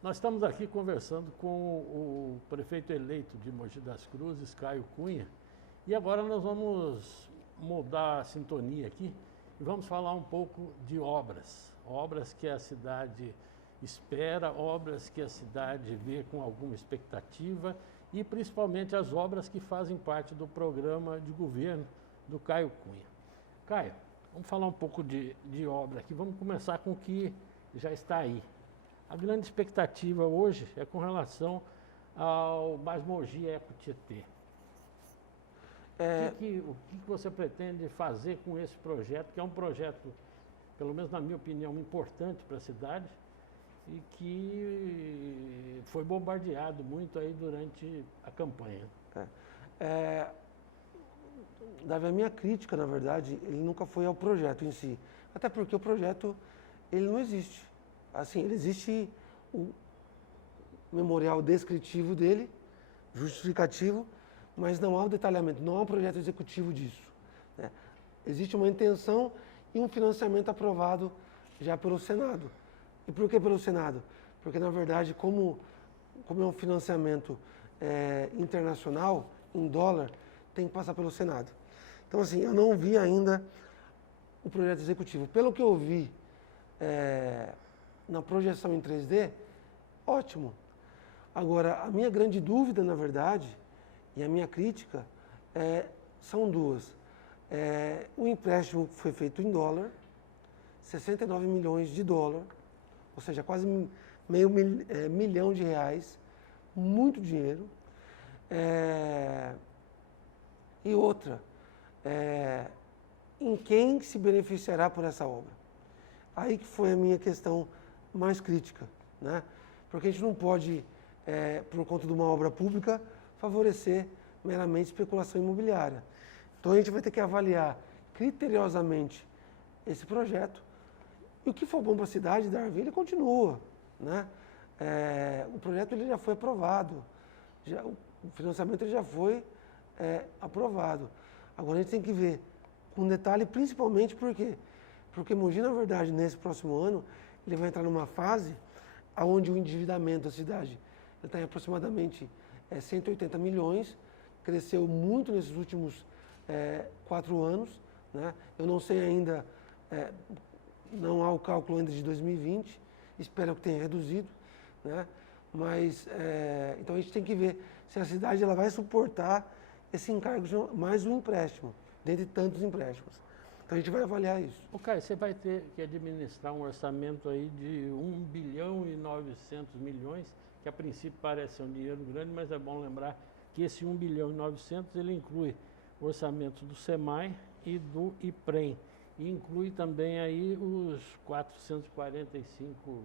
Nós estamos aqui conversando com o prefeito eleito de Mogi das Cruzes, Caio Cunha, e agora nós vamos mudar a sintonia aqui e vamos falar um pouco de obras. Obras que a cidade espera, obras que a cidade vê com alguma expectativa e principalmente as obras que fazem parte do programa de governo do Caio Cunha. Caio, vamos falar um pouco de obra aqui, vamos começar com o que já está aí. A grande expectativa hoje é com relação ao Mais Mogi Eco Tietê. O que você pretende fazer com esse projeto, que é um projeto, pelo menos na minha opinião, importante para a cidade e que foi bombardeado muito aí durante a campanha? Davi, a minha crítica, na verdade, ele nunca foi ao projeto em si. Até porque o projeto, ele não existe. Assim, ele existe o memorial descritivo dele, justificativo, mas não há o detalhamento, não há um projeto executivo disso, né? Existe uma intenção e um financiamento aprovado já pelo Senado. E por que pelo Senado? Porque, na verdade, como é um financiamento internacional, em dólar, tem que passar pelo Senado. Então, assim, eu não vi ainda o projeto executivo. Pelo que eu vi na projeção em 3D, ótimo. Agora, a minha grande dúvida, na verdade, e a minha crítica, são duas. O empréstimo foi feito em dólar, 69 milhões de dólar, ou seja, quase meio milhão de reais, muito dinheiro. E outra, em quem se beneficiará por essa obra? Aí que foi a minha questão mais crítica, né? Porque a gente não pode, por conta de uma obra pública, favorecer meramente especulação imobiliária. Então a gente vai ter que avaliar criteriosamente esse projeto e o que for bom para a cidade, Darwin, ele continua, né? O projeto ele já foi aprovado, o financiamento ele já foi aprovado. Agora a gente tem que ver com detalhe, principalmente porque Mogi, na verdade, nesse próximo ano, ele vai entrar numa fase onde o endividamento da cidade está em aproximadamente 180 milhões, cresceu muito nesses últimos 4 anos, né? Eu não sei ainda, não há o cálculo ainda de 2020, espero que tenha reduzido, né? Mas, então a gente tem que ver se a cidade ela vai suportar esse encargo de mais um empréstimo, dentre tantos empréstimos. Então a gente vai avaliar isso. O Caio, você vai ter que administrar um orçamento aí de 1 bilhão e 900 milhões, que a princípio parece ser um dinheiro grande, mas é bom lembrar que esse 1 bilhão e 900 ele inclui o orçamento do SEMAI e do IPREM, e inclui também aí os 445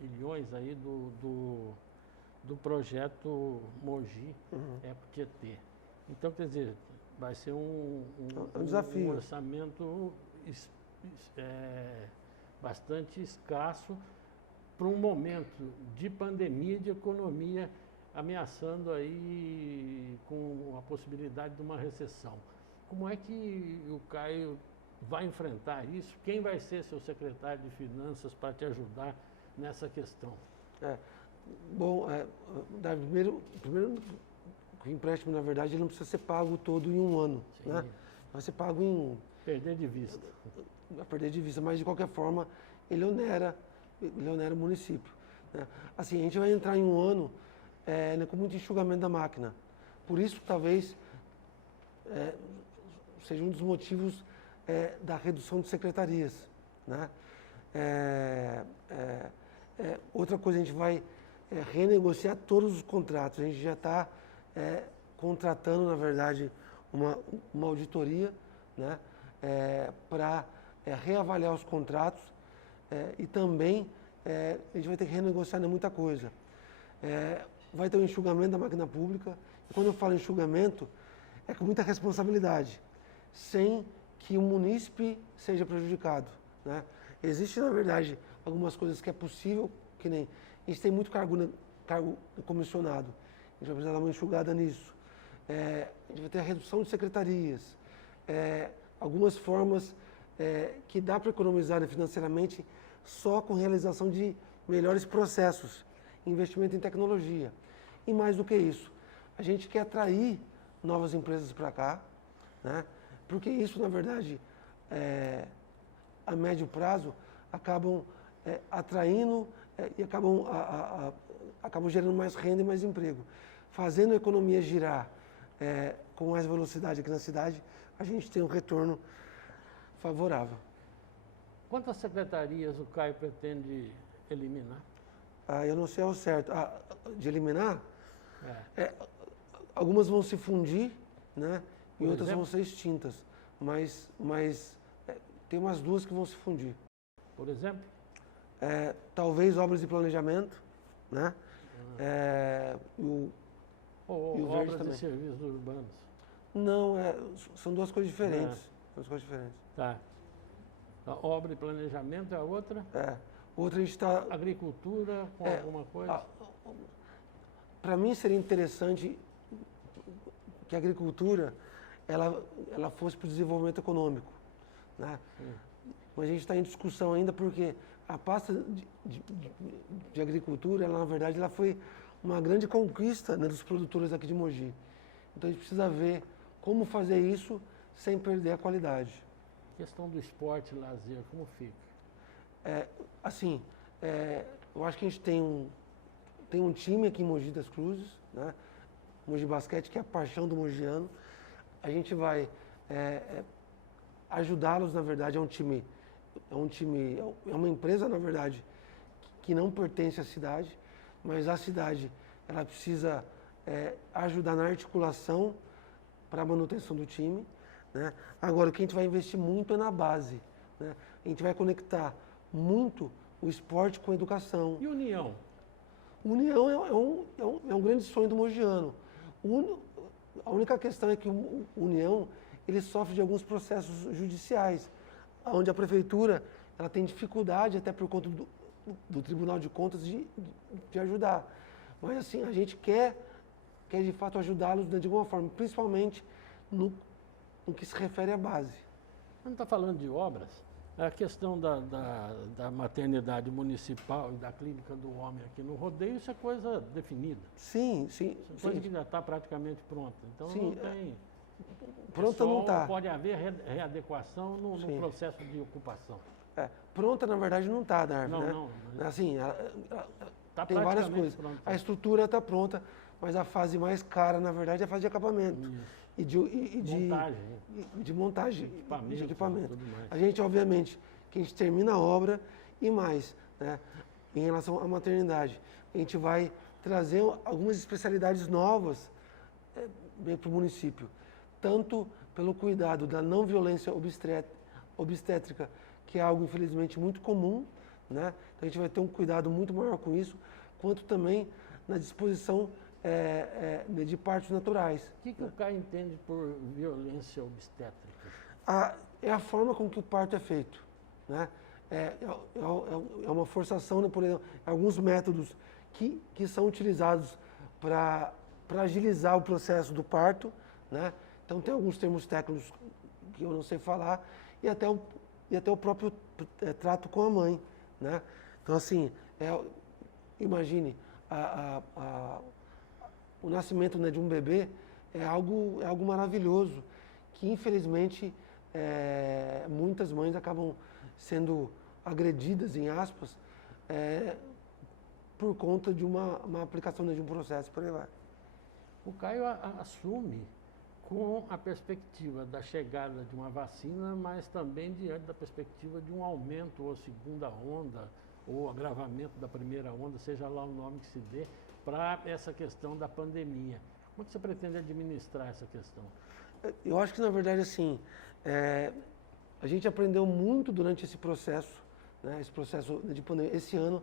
milhões aí do projeto Mogi Eco Tietê. Então, quer dizer, vai ser um desafio. Um orçamento bastante escasso para um momento de pandemia e de economia ameaçando aí com a possibilidade de uma recessão. Como é que o Caio vai enfrentar isso? Quem vai ser seu secretário de Finanças para te ajudar nessa questão? Bom, primeiro, o empréstimo, na verdade, ele não precisa ser pago todo em um ano, né? Vai ser pago em... Perder de vista. Vai perder de vista, mas de qualquer forma, ele onera o município, né? Assim, a gente vai entrar em um ano com muito enxugamento da máquina. Por isso, talvez, seja um dos motivos da redução de secretarias, né? Outra coisa, a gente vai renegociar todos os contratos. A gente já está contratando, na verdade, uma auditoria, né, para reavaliar os contratos e também a gente vai ter que renegociar muita coisa. Vai ter um enxugamento da máquina pública, e quando eu falo enxugamento, é com muita responsabilidade, sem que o munícipe seja prejudicado, né? Existe, na verdade, algumas coisas que é possível, que nem... A gente tem muito cargo comissionado, a gente vai precisar dar uma enxugada nisso. A gente vai ter a redução de secretarias, algumas formas que dá para economizar financeiramente só com realização de melhores processos, investimento em tecnologia. E mais do que isso, a gente quer atrair novas empresas para cá, né? Porque isso, na verdade, a médio prazo, acabam atraindo e acabam gerando mais renda e mais emprego. Fazendo a economia girar com mais velocidade aqui na cidade, a gente tem um retorno favorável. Quantas secretarias o Caio pretende eliminar? Eu não sei ao certo. De eliminar, É. algumas vão se fundir, né? E Por outras exemplo? vão ser extintas. Mas tem umas duas que vão se fundir. Por exemplo? Talvez obras de planejamento, né? E o Ou verde obras também. e serviços urbanos? Não, são duas coisas diferentes. Duas coisas diferentes. Tá. A obra e planejamento é a outra? Outra a gente está... Agricultura com alguma coisa? Para mim seria interessante que a agricultura ela fosse para o desenvolvimento econômico, né? Mas a gente está em discussão ainda porque a pasta de agricultura, ela, na verdade, ela foi uma grande conquista, né, dos produtores aqui de Mogi. Então a gente precisa ver como fazer isso sem perder a qualidade. Questão do esporte e lazer, como fica? Eu acho que a gente tem um time aqui em Mogi das Cruzes, né? Mogi Basquete, que é a paixão do mogiano. A gente vai ajudá-los, na verdade, é uma empresa, na verdade, que não pertence à cidade, mas a cidade, ela precisa ajudar na articulação para a manutenção do time, né? Agora, o que a gente vai investir muito é na base, né? A gente vai conectar muito o esporte com a educação. E União? União é um grande sonho do mogiano. A única questão é que o União, ele sofre de alguns processos judiciais, onde a prefeitura ela tem dificuldade, até por conta do Tribunal de Contas, de ajudar. Mas assim, a gente quer de fato ajudá-los de alguma forma, principalmente no que se refere à base. Não está falando de obras? A questão da maternidade municipal e da clínica do homem aqui no Rodeio, isso é coisa definida. Sim. Isso é coisa que já está praticamente pronta. Então Sim, não tem... Pronta não está. Pode haver readequação no processo de ocupação. Pronta, na verdade, não está, Darwin, Não, né? não. Assim, Tá tem várias praticamente coisas. pronta. A estrutura está pronta, mas a fase mais cara, na verdade, é a fase de acabamento. E de montagem. De equipamento. Tudo mais. A gente, obviamente, que a gente termina a obra e mais, né? Em relação à maternidade, a gente vai trazer algumas especialidades novas para o município. Tanto pelo cuidado da não violência obstétrica, que é algo, infelizmente, muito comum, né? Então, a gente vai ter um cuidado muito maior com isso, quanto também na disposição de partos naturais. O que o Caio entende por violência obstétrica? É a forma com que o parto é feito, né? É uma forçação, né, por exemplo, alguns métodos que são utilizados para agilizar o processo do parto, né? Então, tem alguns termos técnicos que eu não sei falar, e até o próprio trato com a mãe, né? Então, assim, imagine, o nascimento, né, de um bebê é algo maravilhoso, que infelizmente muitas mães acabam sendo agredidas, em aspas, por conta de uma aplicação, né, de um processo, por aí vai. O Caio assume com a perspectiva da chegada de uma vacina, mas também diante da perspectiva de um aumento ou segunda onda, ou agravamento da primeira onda, seja lá o nome que se dê, para essa questão da pandemia. Como é que você pretende administrar essa questão? Eu acho que, na verdade, assim, a gente aprendeu muito durante esse processo, né, esse processo de pandemia. Esse ano,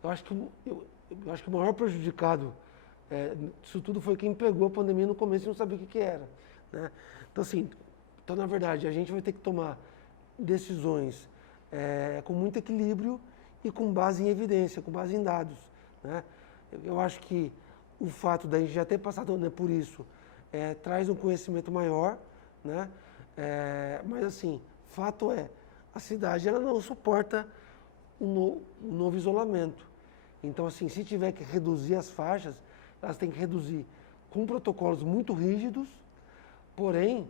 eu acho que o maior prejudicado isso tudo foi quem pegou a pandemia no começo e não sabia o que era, né? Então, assim, na verdade, a gente vai ter que tomar decisões com muito equilíbrio e com base em evidência, com base em dados, né? Eu acho que o fato da gente já ter passado, né, por isso traz um conhecimento maior, né? Mas, assim, fato a cidade ela não suporta um novo isolamento. Então, assim, se tiver que reduzir as faixas, elas têm que reduzir com protocolos muito rígidos, porém,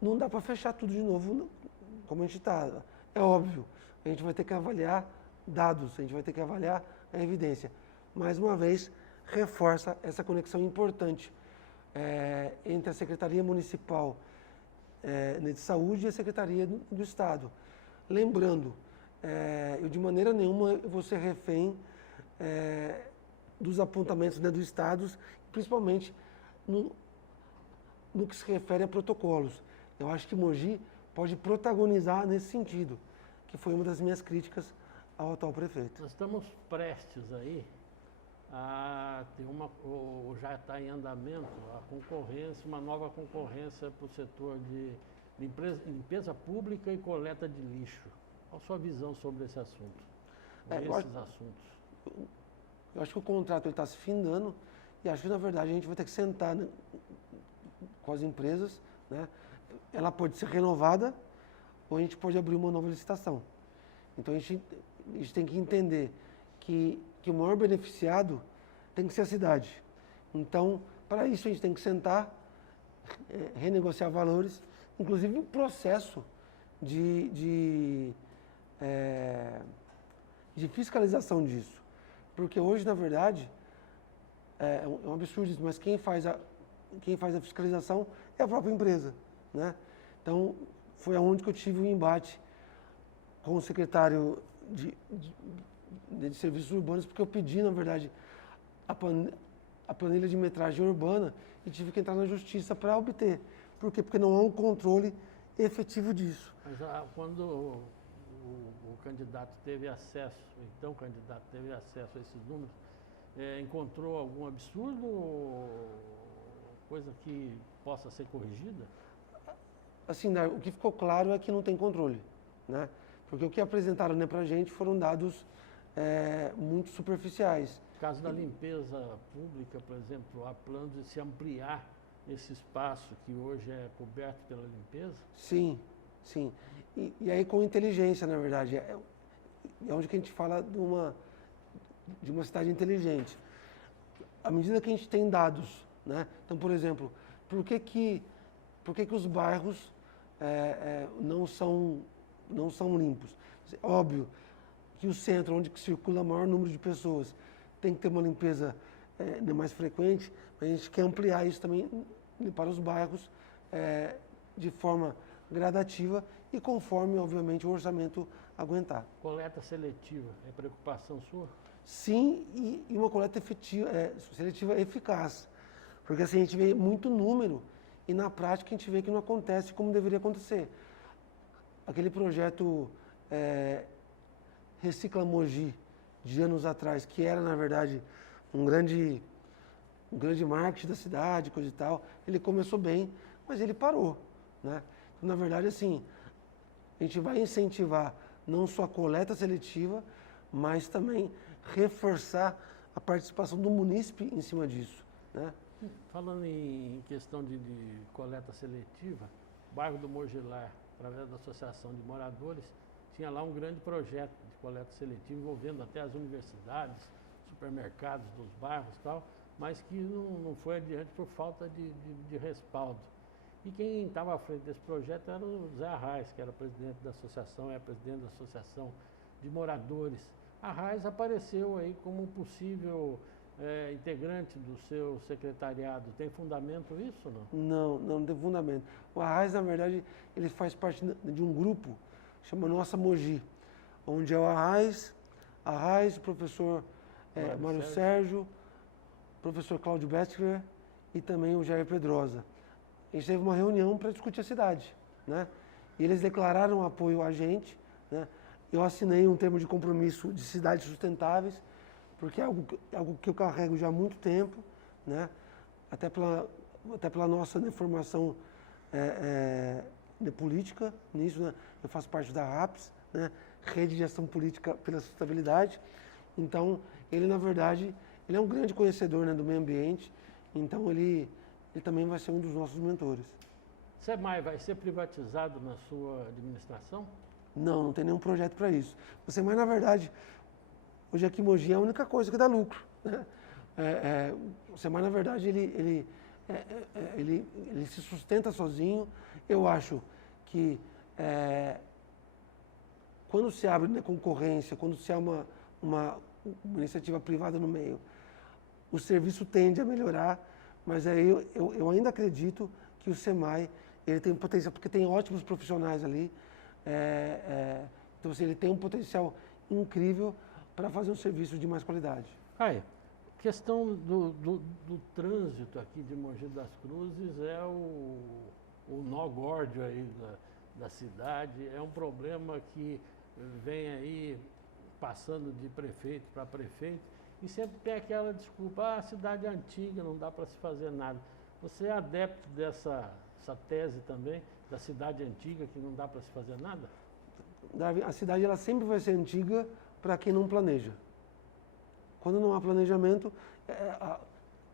não dá para fechar tudo de novo como a gente está. É óbvio, a gente vai ter que avaliar dados, a gente vai ter que avaliar a evidência. Mais uma vez, reforça essa conexão importante entre a Secretaria Municipal de Saúde e a Secretaria do Estado. Lembrando, eu de maneira nenhuma vou ser refém dos apontamentos dos estados, principalmente no que se refere a protocolos. Eu acho que Mogi pode protagonizar nesse sentido, que foi uma das minhas críticas ao atual prefeito. Nós estamos prestes aí a ter ou já está em andamento a concorrência, uma nova concorrência para o setor de limpeza pública e coleta de lixo. Qual a sua visão sobre esse assunto? Esses assuntos? Eu acho que o contrato está se findando e acho que, na verdade, a gente vai ter que sentar com as empresas, né? Ela pode ser renovada ou a gente pode abrir uma nova licitação. Então, a gente tem que entender que o maior beneficiado tem que ser a cidade. Então, para isso, a gente tem que sentar, renegociar valores, inclusive o processo de fiscalização disso. Porque hoje, na verdade, é um absurdo isso, mas quem faz a fiscalização é a própria empresa, né? Então, foi aonde que eu tive um embate com o secretário de Serviços Urbanos, porque eu pedi, na verdade, a planilha de metragem urbana e tive que entrar na justiça para obter. Por quê? Porque não há um controle efetivo disso. Mas quando o candidato teve acesso, então o candidato teve acesso a esses números, encontrou algum absurdo ou coisa que possa ser corrigida? Assim, o que ficou claro é que não tem controle, né? Porque o que apresentaram para a gente foram dados muito superficiais. No caso da limpeza pública, por exemplo, há planos de se ampliar esse espaço que hoje é coberto pela limpeza? Sim, sim. E aí com inteligência, na verdade. É onde que a gente fala de uma cidade inteligente. À medida que a gente tem dados, né? Então, por exemplo, por que os bairros não são limpos? Óbvio que o centro, onde circula o maior número de pessoas, tem que ter uma limpeza mais frequente, mas a gente quer ampliar isso também para os bairros de forma gradativa e conforme, obviamente, o orçamento aguentar. Coleta seletiva, é preocupação sua? Sim, e uma coleta seletiva eficaz. Porque assim, a gente vê muito número e na prática a gente vê que não acontece como deveria acontecer. Aquele projeto Recicla Mogi, de anos atrás, que era, na verdade, um grande marketing da cidade, coisa e tal, ele começou bem, mas ele parou, né? Então, na verdade, assim, a gente vai incentivar não só a coleta seletiva, mas também reforçar a participação do munícipe em cima disso, né? Falando em questão de coleta seletiva, o bairro do Mogilar, através da Associação de Moradores, tinha lá um grande projeto de coleta seletiva envolvendo até as universidades, supermercados dos bairros e tal, mas que não foi adiante por falta de respaldo. E quem estava à frente desse projeto era o Zé Arraes, que era presidente da associação, é presidente da Associação de Moradores. Arraes apareceu aí como um possível integrante do seu secretariado. Tem fundamento isso ou não? Não tem fundamento. O Arraes, na verdade, ele faz parte de um grupo chama Nossa Mogi, onde é o Arraes, o professor Mário Sérgio, o professor Cláudio Betzler e também o Jair Pedrosa. A gente teve uma reunião para discutir a cidade, né? E eles declararam apoio a gente, né? Eu assinei um termo de compromisso de cidades sustentáveis, porque é algo que eu carrego já há muito tempo, né? Até pela nossa formação de política nisso, né? Eu faço parte da RAPS, né? Rede de Ação Política pela Sustentabilidade. Então, ele, na verdade, ele é um grande conhecedor, né, do meio ambiente, então ele também vai ser um dos nossos mentores. SEMAI vai ser privatizado na sua administração? Não, não tem nenhum projeto para isso. Você, mas na verdade, hoje aqui em Mogi é a única coisa que dá lucro, né? O Semar, na verdade, ele se sustenta sozinho. Eu acho que quando se abre, né, concorrência, quando se há uma iniciativa privada no meio, o serviço tende a melhorar, mas aí eu ainda acredito que o SEMAI ele tem potencial, porque tem ótimos profissionais ali, então assim, ele tem um potencial incrível para fazer um serviço de mais qualidade. Questão do trânsito aqui de Mogi das Cruzes é o nó górdio aí da cidade, é um problema que vem aí passando de prefeito para prefeito e sempre tem aquela desculpa, a cidade é antiga, não dá para se fazer nada. Você é adepto dessa tese também, da cidade antiga, que não dá para se fazer nada? Davi, a cidade ela sempre vai ser antiga para quem não planeja. Quando não há planejamento,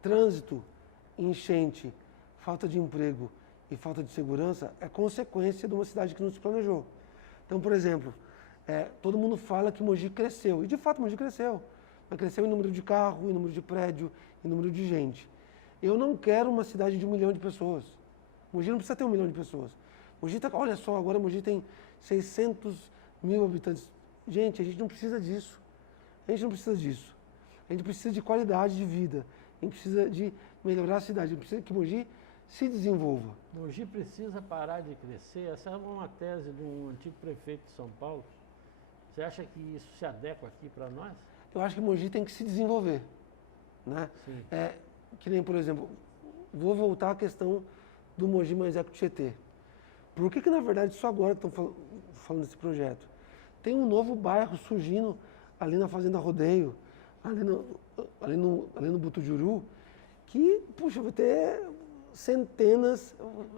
trânsito, enchente, falta de emprego e falta de segurança é consequência de uma cidade que não se planejou. Então, por exemplo, todo mundo fala que Mogi cresceu, e de fato Mogi cresceu. Mas cresceu em número de carro, em número de prédio, em número de gente. Eu não quero uma cidade de 1 milhão de pessoas. Mogi não precisa ter 1 milhão de pessoas. Mogi olha só, agora Mogi tem 600 mil habitantes. Gente, a gente não precisa disso. A gente não precisa disso. A gente precisa de qualidade de vida. A gente precisa de melhorar a cidade. A gente precisa que Mogi se desenvolva. Mogi precisa parar de crescer. Essa é uma tese de um antigo prefeito de São Paulo. Você acha que isso se adequa aqui para nós? Eu acho que Mogi tem que se desenvolver, né? Sim. Que nem, por exemplo, vou voltar à questão do Mogi mais Eco Tietê. Por que na verdade, só agora que estão falando desse projeto? Tem um novo bairro surgindo ali na Fazenda Rodeio, ali no Butujuru, que, puxa, vai ter centenas,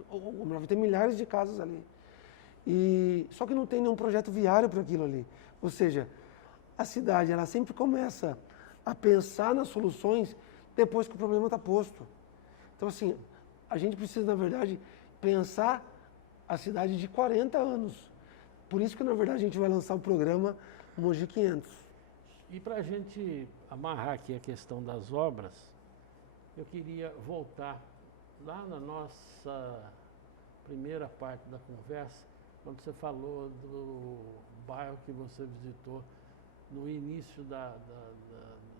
ou melhor, vai ter milhares de casas ali. Só que não tem nenhum projeto viário para aquilo ali. Ou seja, a cidade ela sempre começa a pensar nas soluções depois que o problema está posto. Então, assim, a gente precisa, na verdade, pensar a cidade de 40 anos. Por isso que, na verdade, a gente vai lançar o programa Mogi 500. E para a gente amarrar aqui a questão das obras, eu queria voltar lá na nossa primeira parte da conversa, quando você falou do bairro que você visitou no início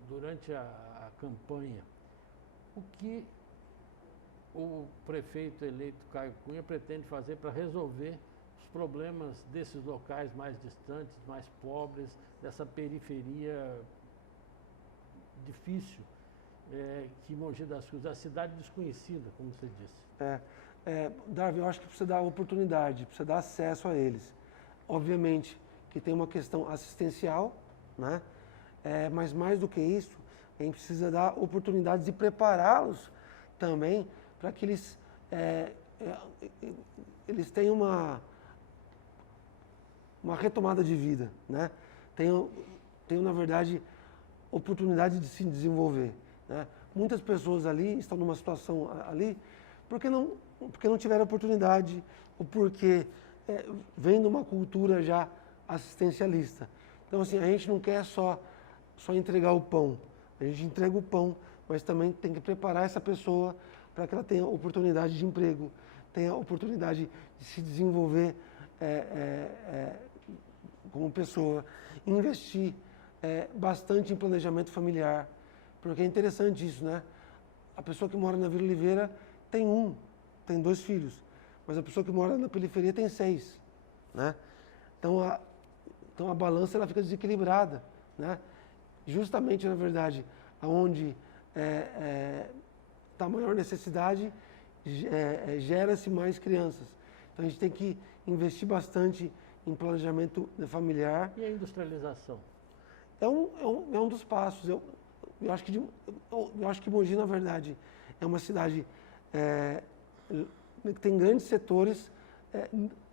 durante a campanha. O que o prefeito eleito Caio Cunha pretende fazer para resolver os problemas desses locais mais distantes, mais pobres, dessa periferia difícil, que Mogi das Cruzes, a cidade desconhecida, como você disse? Darwin, eu acho que precisa dar oportunidade, precisa dar acesso a eles. Obviamente que tem uma questão assistencial, né? Mas mais do que isso, a gente precisa dar oportunidades e prepará-los também para que eles tenham uma retomada de vida, né? Tenham, na verdade, oportunidade de se desenvolver, né? Muitas pessoas ali estão numa situação ali porque não tiveram oportunidade ou porque vem de uma cultura já assistencialista. Então, assim, a gente não quer só entregar o pão. A gente entrega o pão, mas também tem que preparar essa pessoa para que ela tenha oportunidade de emprego, tenha oportunidade de se desenvolver como pessoa, investir bastante em planejamento familiar, porque é interessante isso, né? A pessoa que mora na Vila Oliveira tem 2 filhos, mas a pessoa que mora na periferia tem 6, né? Então a balança ela fica desequilibrada, né? Justamente, na verdade, aonde está a maior necessidade, gera-se mais crianças. Então a gente tem que investir bastante em planejamento familiar. E a industrialização? É um dos passos. Eu acho que Mogi, na verdade, é uma cidade que tem grandes setores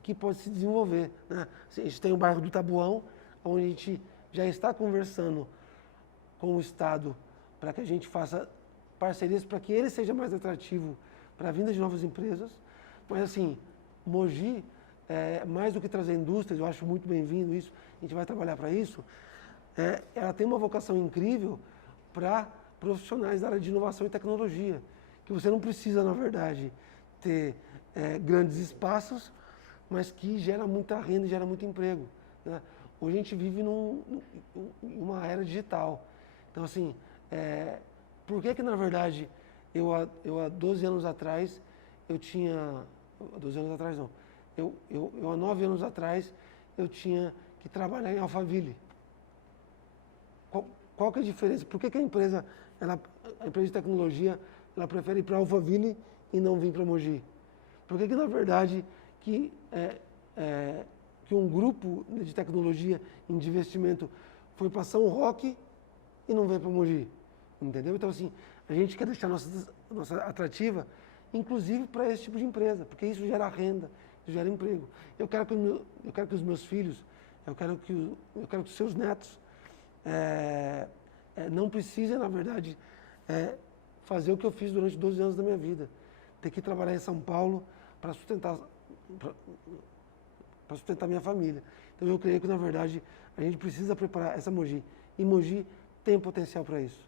que pode se desenvolver, né? A gente tem o bairro do Tabuão, onde a gente já está conversando com o Estado para que a gente faça parcerias para que ele seja mais atrativo para a vinda de novas empresas. Mas, assim, Mogi mais do que trazer indústrias, eu acho muito bem-vindo isso, a gente vai trabalhar para isso, ela tem uma vocação incrível para profissionais da área de inovação e tecnologia, que você não precisa, na verdade, ter grandes espaços, mas que gera muita renda e gera muito emprego, né? Hoje a gente vive numa era digital. Então, assim, por que na verdade, eu há 12 anos atrás, eu tinha... 12 anos atrás não. Eu há 9 anos atrás, eu tinha que trabalhar em Alphaville. Qual que é a diferença? Por que a empresa de tecnologia, ela prefere ir para Alphaville e não vir para Mogi? Por que na verdade, que um grupo de tecnologia e de investimento foi para São Roque e não veio para Mogi? Entendeu? Então, assim, a gente quer deixar nossa atrativa, inclusive para esse tipo de empresa, porque isso gera renda, isso gera emprego. Eu quero que os meus filhos, eu quero que os seus netos não precisem, na verdade, fazer o que eu fiz durante 12 anos da minha vida. Ter que trabalhar em São Paulo para sustentar minha família. Então eu creio que, na verdade, a gente precisa preparar essa Mogi. E Mogi tem potencial para isso.